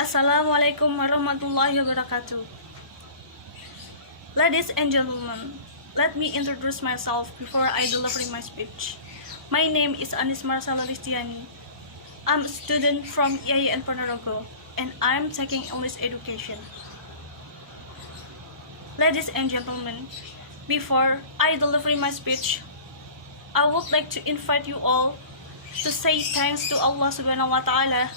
Assalamualaikum warahmatullahi wabarakatuh. Ladies and gentlemen, let me introduce myself before I deliver my speech. My name is Marshela Listyani. I'm a student from IAIN Ponorogo and I'm taking English education. Ladies and gentlemen, before I deliver my speech, I would like to invite you all to say thanks to Allah Subhanahu wa Ta'ala,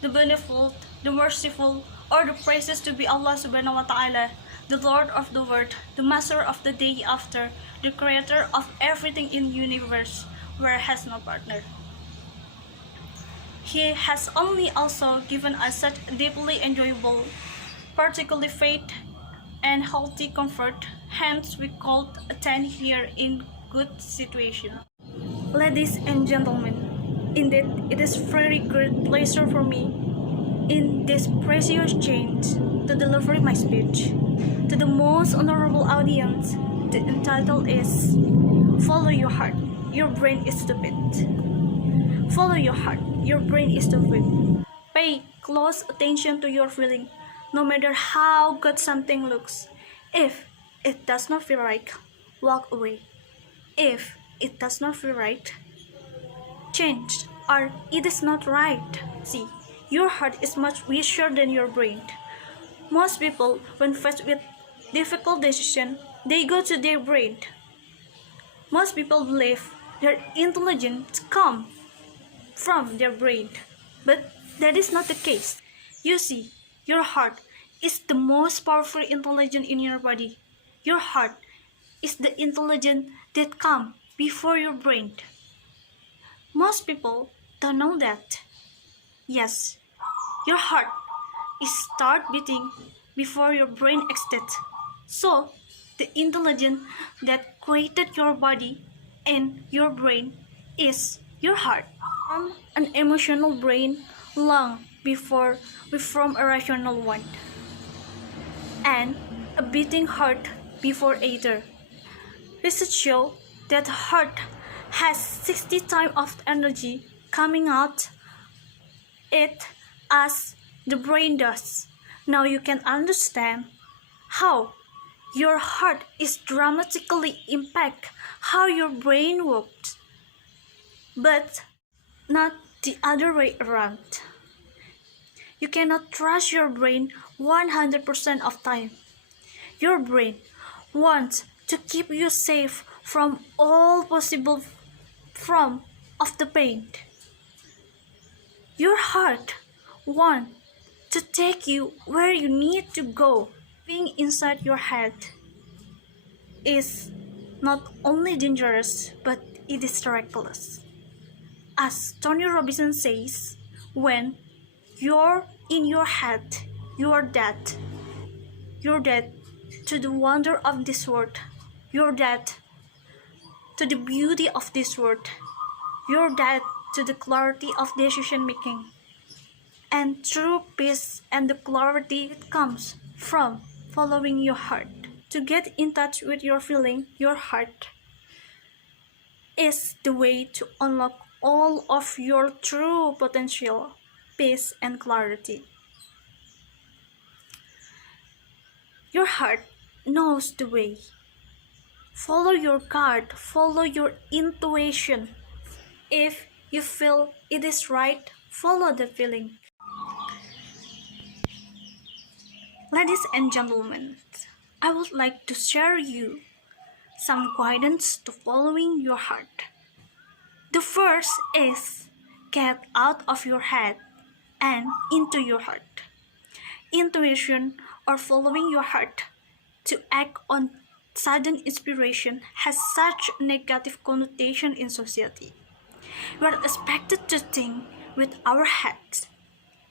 the benevolent, the merciful, or the praises to be Allah Subhanahu wa Ta'ala, the Lord of the world, the Master of the day after, the Creator of everything in the universe, where has no partner. He has only also given us such deeply enjoyable, particularly faith and healthy comfort, hence we called attend here in good situation. Ladies and gentlemen, indeed it is very great pleasure for me in this precious change to deliver my speech to the most honorable audience. The title is Follow Your Heart, Your Brain is Stupid. Follow your heart, your brain is stupid. Pay close attention to your feeling, no matter how good something looks. If it does not feel right, walk away. If it does not feel right, change, or it is not right. See, your heart is much wiser than your brain. Most people, when faced with difficult decision, they go to their brain. Most people believe their intelligence comes from their brain, but that is not the case. You see, your heart is the most powerful intelligence in your body. Your heart is the intelligence that comes before your brain. Most people don't know that. Yes, your heart is start beating before your brain exists. So, the intelligence that created your body and your brain is your heart. An emotional brain long before we form a rational one, and a beating heart before either. Research shows that heart has 60 times of energy coming out it as the brain does. Now you can understand how your heart is dramatically impact how your brain works, but not the other way around. You cannot trust your brain 100% of time. Your brain wants to keep you safe from all possible form of the pain. Your heart wants to take you where you need to go. Being inside your head is not only dangerous, but it is reckless. As Tony Robinson says, when you're in your head, you are dead. You're dead to the wonder of this world. You're dead to the beauty of this world. You're dead to the clarity of decision making. And true peace and the clarity comes from following your heart. To get in touch with your feeling, your heart is the way to unlock all of your true potential, peace and clarity. Your heart knows the way. Follow your gut, follow your intuition. If you feel it is right, follow the feeling. Ladies and gentlemen, I would like to share you some guidance to following your heart. The first is get out of your head and into your heart. Intuition or following your heart to act on sudden inspiration has such a negative connotation in society. We are expected to think with our heads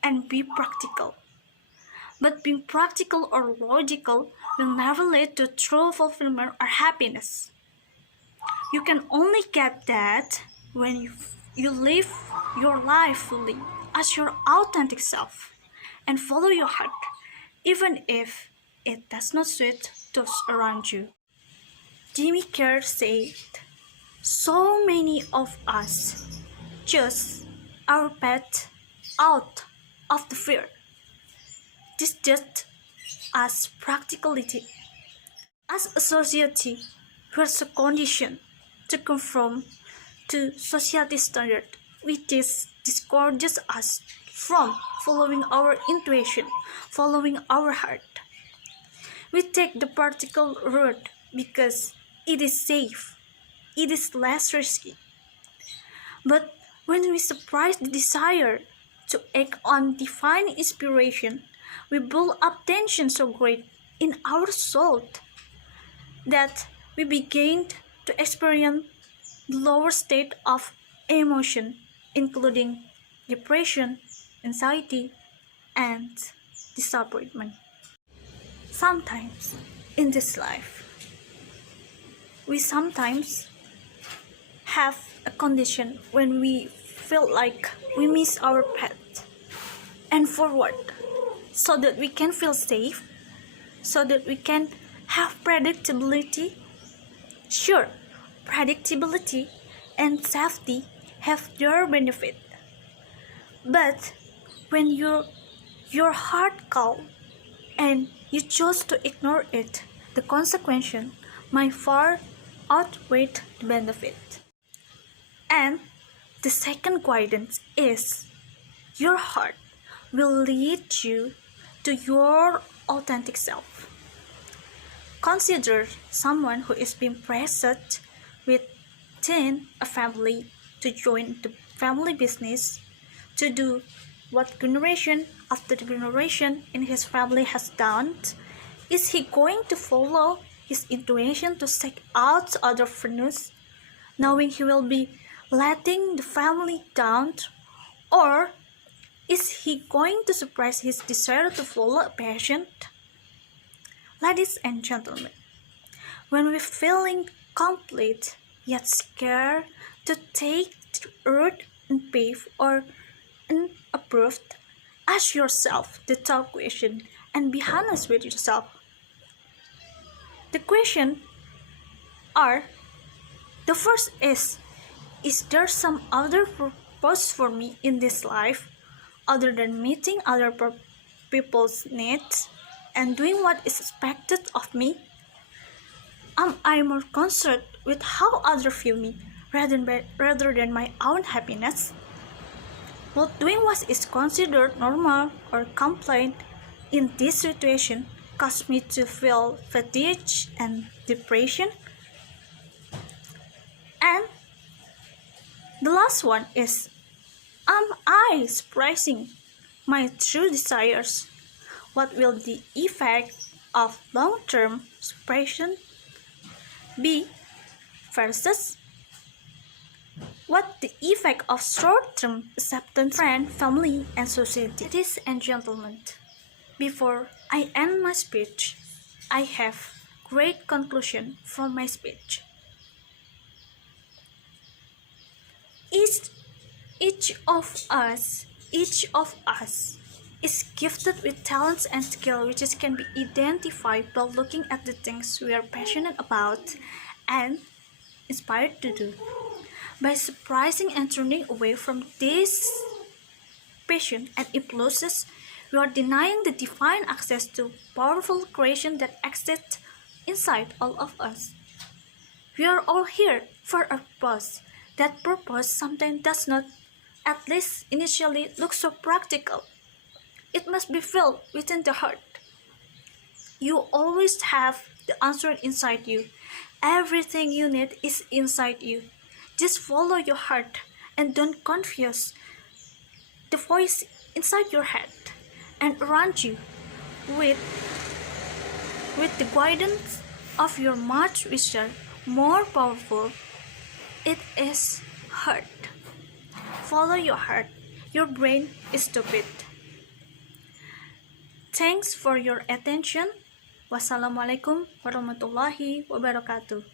and be practical. But being practical or logical will never lead to true fulfillment or happiness. You can only get that when you live your life fully as your authentic self and follow your heart, even if it does not suit those around you. Jimmy Carr said, "So many of us choose our path out of the fear. This just as practicality. As a society, we are so conditioned to conform to society standard, which discourages us from following our intuition, following our heart. We take the practical route because it is safe, it is less risky. But when we suppress the desire to act on divine inspiration, we build up tension so great in our soul that we begin to experience the lower state of emotion, including depression, anxiety, and disappointment. Sometimes in this life, we sometimes have a condition when we feel like we miss our path and forward so that we can feel safe, so that we can have predictability. Sure, predictability and safety have their benefit, but when your heart calls and you choose to ignore it, the consequence might far outweigh the benefit. And the second guidance is your heart will lead you to your authentic self. Consider someone who is being pressured within a family to join the family business, to do what generation after generation in his family has done. Is he going to follow his intuition to seek out other avenues, knowing he will be letting the family down? Or is he going to suppress his desire to follow a passion? Ladies and gentlemen, when we're feeling complete yet scared to take the road unpaved or unapproved, ask yourself the tough question and be honest with yourself. The question are, the first is there some other purpose for me in this life other than meeting other people's needs and doing what is expected of me? Am I more concerned with how others view me rather than my own happiness? Will doing what is considered normal or complaint in this situation cause me to feel fatigue and depression? And the last one is, am I suppressing my true desires? What will the effect of long-term suppression be versus what the effect of short-term acceptance, friend, family, and society? Ladies and gentlemen, before I end my speech, I have great conclusion from my speech. Each of us is gifted with talents and skill which can be identified by looking at the things we are passionate about and inspired to do. By surprising and turning away from this passion and impulses, we are denying the divine access to powerful creation that exists inside all of us. We are all here for a purpose. That purpose sometimes does not, at least initially, look so practical. It must be filled within the heart. You always have the answer inside you. Everything you need is inside you. Just follow your heart and don't confuse the voice inside your head and around you with the guidance of your much wiser, more powerful. It is heart. Follow your heart. Your brain is stupid. Thanks for your attention. Wassalamualaikum warahmatullahi wabarakatuh.